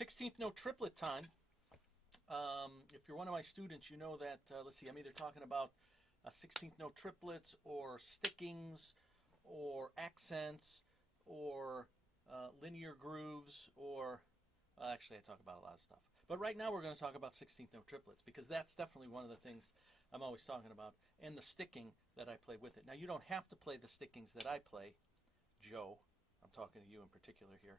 16th note triplet time. If you're one of my students, you know that, let's see, I'm either talking about 16th note triplets or stickings or accents or linear grooves or, actually I talk about a lot of stuff. But right now we're going to talk about 16th note triplets because that's definitely one of the things I'm always talking about, and the sticking that I play with it. Now you don't have to play the stickings that I play, Joe. I'm talking to you in particular here.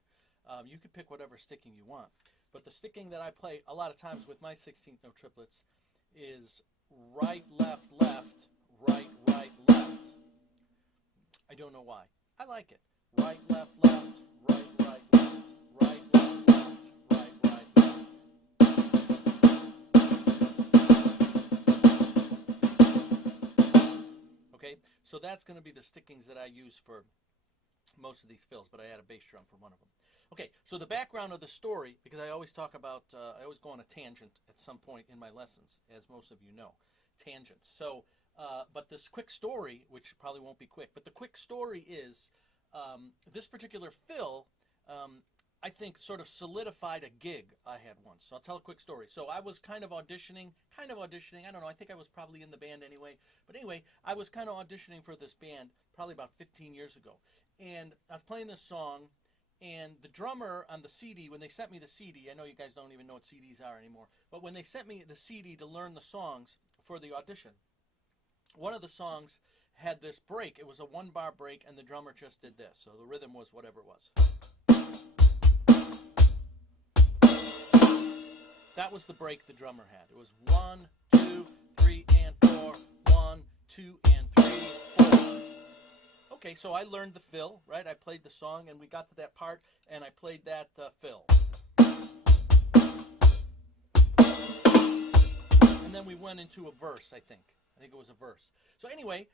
You could pick whatever sticking you want. But the sticking that I play a lot of times with my 16th note triplets is right, left, left, right, right, left. I don't know why. I like it. Right, left, left, right, right, left, right, left, left, right, right, left. Okay, so that's going to be the stickings that I use for most of these fills, but I add a bass drum for one of them. Okay, so the background of the story, because I always talk about, I always go on a tangent at some point in my lessons, as most of you know, tangents. So, but this quick story, which probably won't be quick, but the quick story is this particular fill, I think, sort of solidified a gig I had once. So I'll tell a quick story. So I was kind of auditioning, I don't know, I think I was probably in the band anyway. But anyway, I was kind of auditioning for this band probably about 15 years ago. And I was playing this song, and the drummer on the CD, when they sent me the CD, I know you guys don't even know what CDs are anymore, but when they sent me the CD to learn the songs for the audition, one of the songs had this break. It was a 1-bar break, and the drummer just did this. So the rhythm was whatever it was. That was the break the drummer had. It was 1, 2, 3, and 4, 1, 2, and 3, 4. Okay, so I learned the fill, right? I played the song, and we got to that part, and I played that fill. And then we went into a verse, I think. I think it was a verse. So anyway,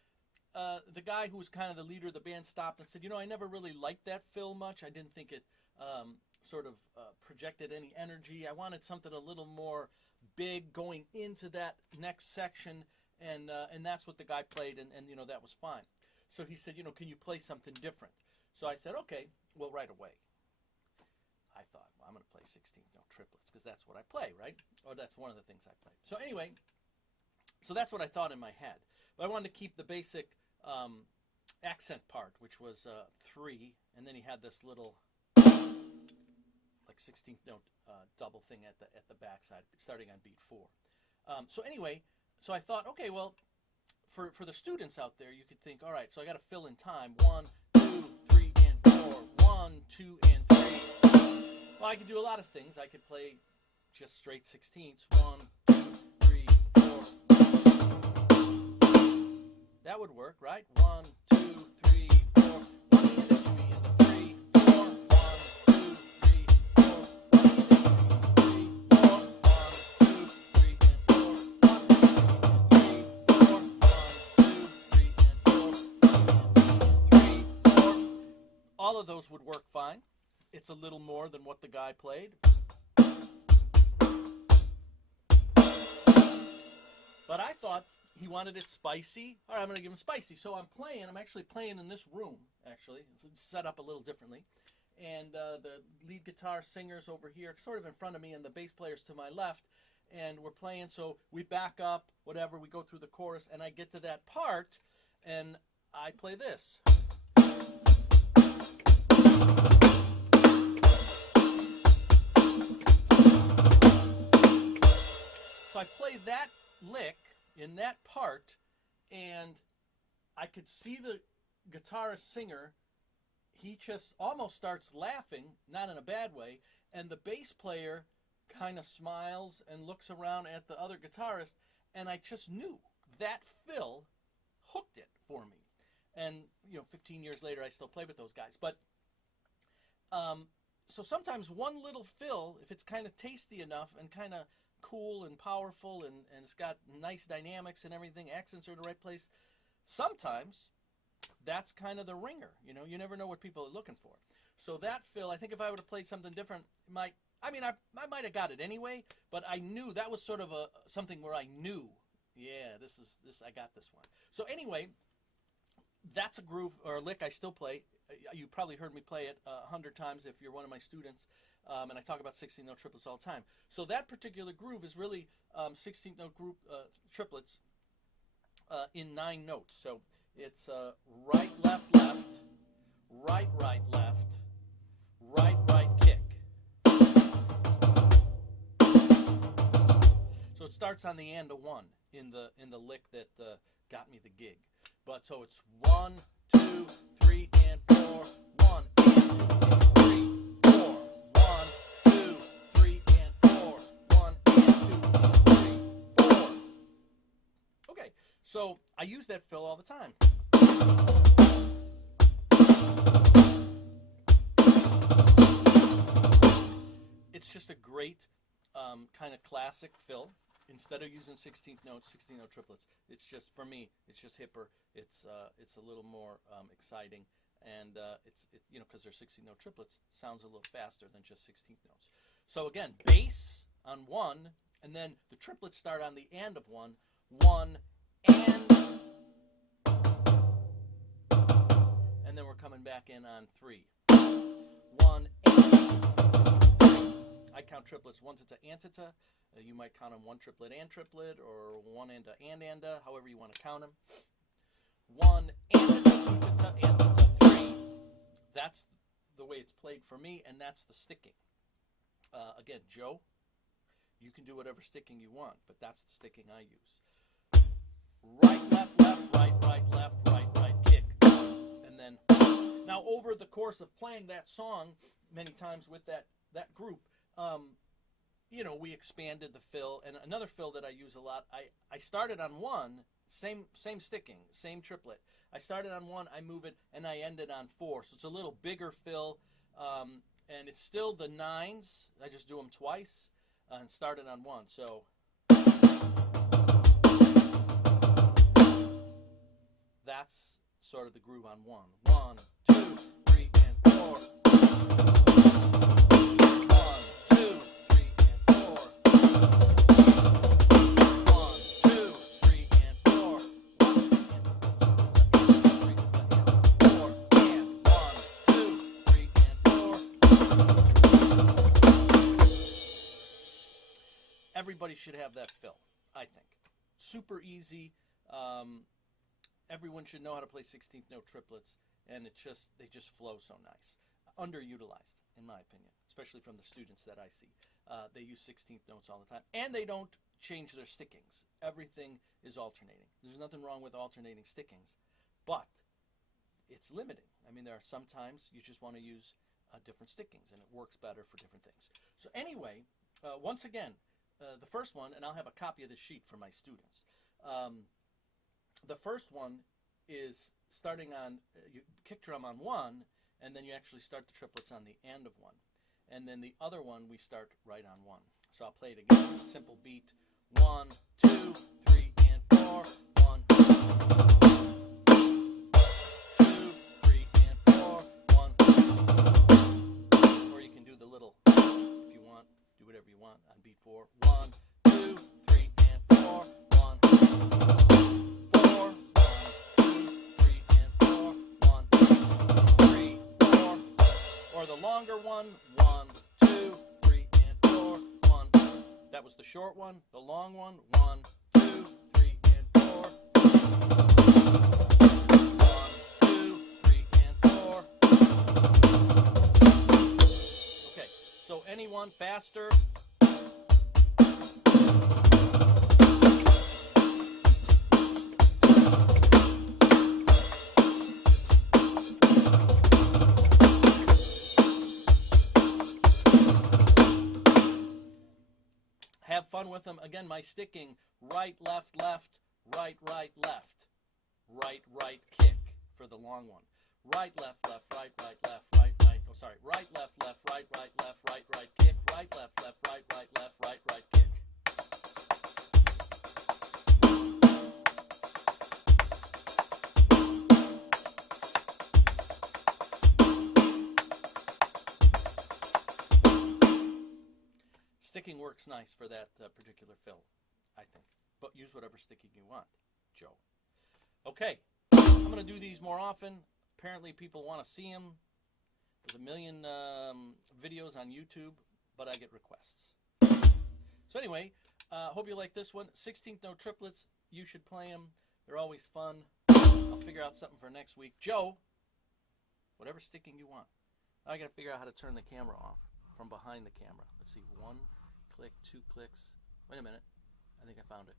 the guy who was kind of the leader of the band stopped and said, you know, I never really liked that fill much. I didn't think it sort of projected any energy. I wanted something a little more big going into that next section, and that's what the guy played, and you know, that was fine. So he said, you know, can you play something different? So I said, okay, well, right away. I thought, well, I'm going to play 16th note triplets because that's what I play, right? Or that's one of the things I play. So anyway, so that's what I thought in my head. But I wanted to keep the basic accent part, which was 3, and then he had this little like 16th note double thing at the backside, starting on beat 4. So anyway, so I thought, okay, well, for the students out there, you could think, all right, so I got to fill in time. 1, 2, 3, and 4. 1, 2, and 3. Well, I could do a lot of things. I could play just straight 16ths. 1, 2, 3, 4. That would work, right? 1, 2, 3, 4. One hand it should be in the 3, 4. 1, 2, 3, 4. One hand it should be in the 3, 4. 1, 2, 3, and 4. 1, 2, 3, and 4. 1, 2, 3, 4. All of those would work fine. It's a little more than what the guy played. But I thought he wanted it spicy. All right, I'm going to give him spicy. So I'm actually playing in this room, actually. It's set up a little differently. And the lead guitar singer's over here, sort of in front of me, and the bass player's to my left. And we're playing, so we back up, whatever, we go through the chorus, and I get to that part, and I play this. So I play that lick in that part, and I could see the guitarist singer, he just almost starts laughing, not in a bad way, and the bass player kind of smiles and looks around at the other guitarist, and I just knew that fill hooked it for me. And, you know, 15 years later, I still play with those guys. But, so sometimes one little fill, if it's kind of tasty enough and kind of cool and powerful and it's got nice dynamics and everything, accents are in the right place, sometimes that's kind of the ringer. You know, you never know what people are looking for. So that fill, I think if I would have played something different, I might have got it anyway, but I knew that was sort of something where I knew, yeah, I got this one. So anyway, that's a groove or a lick I still play. you probably heard me play it 100 times if you're one of my students, and I talk about 16th note triplets all the time. So that particular groove is really 16th note group triplets in 9 notes. So it's right, left, left, right, right, left, right, right, kick. So it starts on the and of 1 in the lick that got me the gig. But so it's 1, 2, 3, and 4. 1 and 2 and 3, 4. 1, 2, 3, and 4. 1 and 2 and 3, 4. Okay, so I use that fill all the time. It's just a great kind of classic fill. Instead of using 16th notes, 16th note triplets, it's just, for me, it's just hipper. It's a little more exciting, and you know, because they're 16th note triplets, sounds a little faster than just 16th notes. So again, bass on 1, and then the triplets start on the and of 1, 1 and then we're coming back in on 3, 1 and. I count triplets once-ita, antita. You might count them 1 triplet and triplet, or 1 anda, however you want to count them. 1 antita, 2 antita, 3. That's the way it's played for me, and that's the sticking. Again, Joe, you can do whatever sticking you want, but that's the sticking I use. Right, left, left, right, right, left, right, right, kick. And then, now over the course of playing that song many times with that group, you know, we expanded the fill. And another fill that I use a lot, I started on 1, same sticking, same triplet. I started on 1, I move it, and I ended on 4. So it's a little bigger fill, and it's still the 9s. I just do them twice and started on 1. So that's sort of the groove on 1. 1, 2, 3, and 4. Everybody should have that fill, I think. Super easy. Everyone should know how to play 16th note triplets, and they just flow so nice. Underutilized, in my opinion, especially from the students that I see. They use 16th notes all the time, and they don't change their stickings. Everything is alternating. There's nothing wrong with alternating stickings, but it's limiting. I mean, there are some times you just want to use different stickings, and it works better for different things. So anyway, once again, the first one, and I'll have a copy of this sheet for my students. The first one is starting on, you kick drum on 1, and then you actually start the triplets on the and of 1. And then the other one, we start right on 1. So I'll play it again. Simple beat. 1, 2, 3, and 4. 1, 2, 3, and 4. 1. Or you can do the little, if you want, do whatever you want on beat 4. 1, 2, 3, and 4. 1, 4. 1, 2, 3, and 4. 1, 3, 4. Or the longer one. 1, 2, 3, and 4. 1. That was the short one. The long one. 1, 2, 3, and 4. 1, 2, 3, and 4. Okay, so anyone faster? Have fun with them. Again, my sticking, right, left, left, right, right, left, right, right, kick for the long one. Right, left, left, right, right, left, right, right. Oh, sorry. Right, left, left, right, right, left, right, right, kick. Right, left, left, right, right, left, right, right, kick. Sticking works nice for that particular fill, I think. But use whatever sticking you want, Joe. Okay, I'm going to do these more often. Apparently people want to see them. There's a million videos on YouTube, but I get requests. So anyway, hope you like this one. 16th note triplets. You should play them. They're always fun. I'll figure out something for next week. Joe, whatever sticking you want. Now I got to figure out how to turn the camera off from behind the camera. Let's see. 1 click, 2 clicks. Wait a minute. I think I found it.